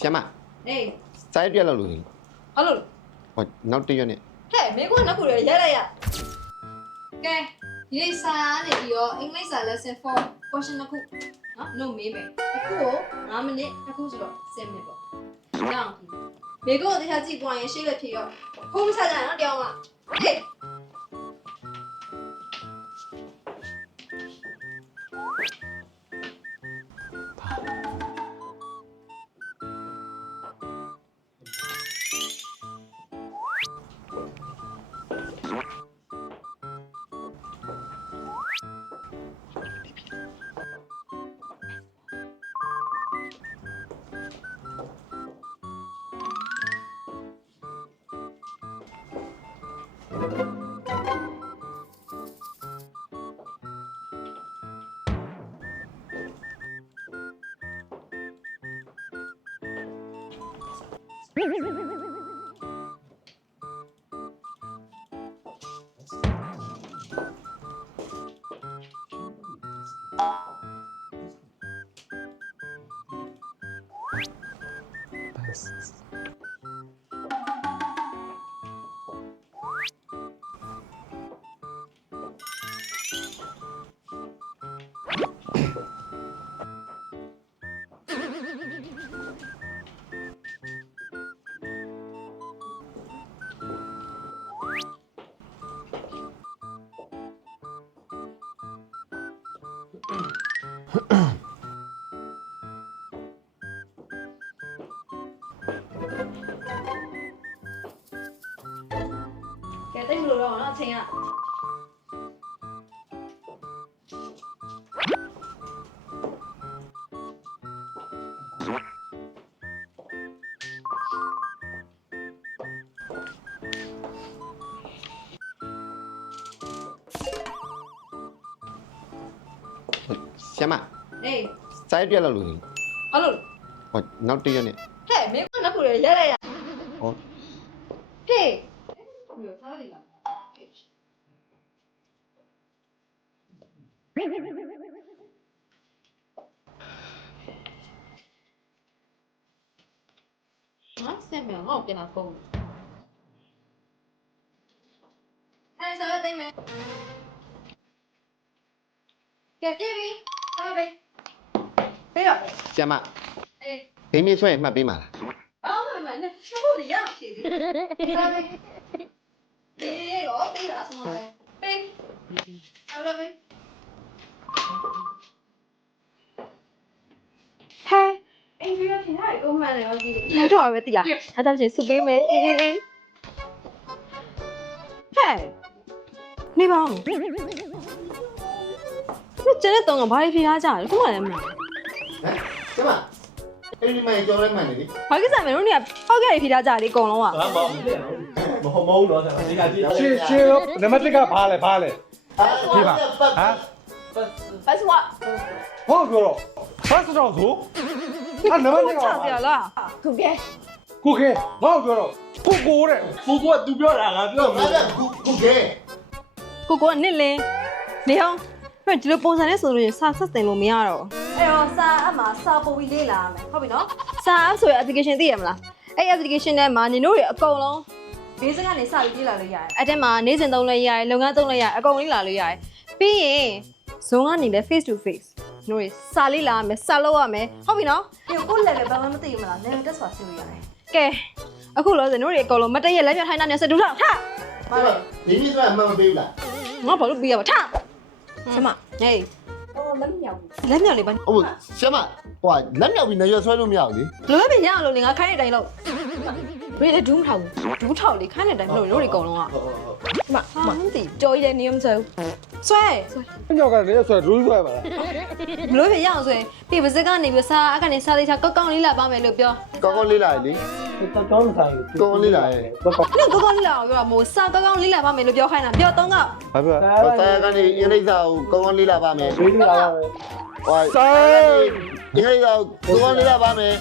ရှမ်းမအေးစိုက်ပြက်လောက်လို့ ဘာလို့ဟောနောက်တစ်ရွက်နဲ့ ဟဲ့မင်းကနောက်ခုရရိုက်လိုက်ရကဲဒီနေ့စာနေပြီးတော့အင်္ဂလိပ်စာ lesson 4 question တစ်ခုနော်လို့မေးမယ်အခုကို9မိနစ်အခုဆိုတော့10မိနစ်ပေါ့ရအောင်မေကိုတရားကြည့်ပွားရင်ရှေ့လက်ဖြေတော့ခုံးစားကြနော်တရားမှာโอเคကဲတိတ်မလို့တော့နော်အချိန်ကရှမ်းမအေးစိုက်ပြက်လောက်လို့ဘာလို့ဟောနောက်တစ်ရွက်နဲ့ ဟဲ့မင်းကနောက်ခုရရိုက်လိုက်ရ ဟော ဟေးဘယ်ထားလိုက်လားဟာဆက်မြောင်ငေါ့ပြန်လာဖုန်းအဲ့ဒါတိတ်မယ်ကဲပြေးပြီဟုတ်ပြီပြေးရ ရှမ်းမ အေး ဂိမ်းလေးဆွဲရင်မှတ်ပေးပါလား အော်မနဲ့ရှုပ်လို့ရဖြေပြီစားပြီပြေးရောပြေးလာဆုံးတယ်ပြေးเอาละပဲဟဲအိမ်ကြီးကထင်ထားတယ်အုံးမှန်တယ်ရောကြီးတယ်နောက်တော့ပဲတိလားအဲ့ဒါချင်းစုပေးမယ်အေးအေးအေးဟဲနေပါဦးကျန်တဲ့တုံးကဘာတွေဖြေထားကြလဲခုမှလည်းမလား ဟမ်ရှမ်းမအဲ့ဒီမိုင်ကြော်လဲမှန်နေပြီ ဘာကိစ္စမလို့နေကပောက်ကြတွေဖြေထားကြလေအကုန်လုံးက မဟုတ်ဘူးတော့ဆရာဒီကကြည့်ရှင်းနံပါတ်1ကဘာလဲဒီမှာဟမ် ဘတ်စဝါ ဟုတ်ပြောတော့ဖတ်တော့ဆိုနံပါတ်1က ချပြလားခုကဲ ကိုခဲငါ့ကိုပြောတော့ကိုတဲ့ကိုကသူပြောတာငါပြော ငါကခုကဲ ကိုကနစ်လင်းနေအောင်ပြဒီလိုပုံစံနဲ့ဆိုလို့ရင်စာဆက်တင်လို့မရတော့အဲ့တော့စာအမှစာပို့ပြီးလေ့လာရမယ်ဟုတ်ပြီနော်စာအဆိုရ application သိရမလားအဲ့ application ထဲမှာနေတို့တွေအကုန်လုံး basic ကနေစပြီးလေ့လာလို့ရတယ်အဲ့ထဲမှာနေ့စဉ်သုံးလဲရတယ်လုပ်ငန်းသုံးလဲရတယ်အကုန်လေ့လာလို့ရတယ်ပြီးရင် zone ကနေလဲ face to face တို့တွေစာလေ့လာရမယ်စာလုပ်ရမယ်ဟုတ်ပြီနော်ပြီးကိုလည်းလည်းဘာမှမသိဘူးမလား level test ပါဆင်းလို့ရတယ်ကဲအခုလို့ဆိုတို့တွေအကုန်လုံးမတည့်ရလက်ပြထိုင်းတာနဲ့စတူထောက်ထ ဘာလဲဒီနေ့ဆိုအမှန်မပေးဘူးလား ငါဘာလို့ပြီးရပါထဆမဟေးလက်မြောက်လက်မြောက်လေးပါ ဟုတ်ရှမ်းမဟိုလက်မြောက်ပြီးနေရွယ်ဆွဲလို့မရဘူးလေ ဘယ်လိုပဲရအောင်လို့လေငါခိုင်းတဲ့အတိုင်းလို့ဘယ်လဲဒူးမထောက်ဘူးဒူးထောက်လေခိုင်းတဲ့အတိုင်းမလို့တို့တွေအကုန်လုံးကမမသိကြော်ရည်နေမစဆွဲ ညောက်ကလည်းဆိုရူးဆွဲပါလား ဘလို့ပဲရအောင်ဆိုရင်ဒီပါစကနေပြီးစာအကနေစာလေးချကောက်ကောက်လေးလာပါမယ်လို့ပြော ကောင်းကောင်းလေးလာလေ တောင်းဆိုင် ကောင်းကောင်းလေးလာရဲ့ အဲ့ကောက်ကောက်လေးလာအောင်ပြောတာမို့စာကောက်ကောက်လေးလာပါမယ်လို့ပြောခိုင်းတာပြောတော့က ဘာပြောဆိုင်ကနေအင်္ဂလိပ်စာကိုကောင်းကောင်းလေးလာပါမယ် ဝေးလာပါမယ် ဟိုဆိုင်အင်္ဂလိပ်စာကိုကောင်းကောင်းလေးလာပါမယ်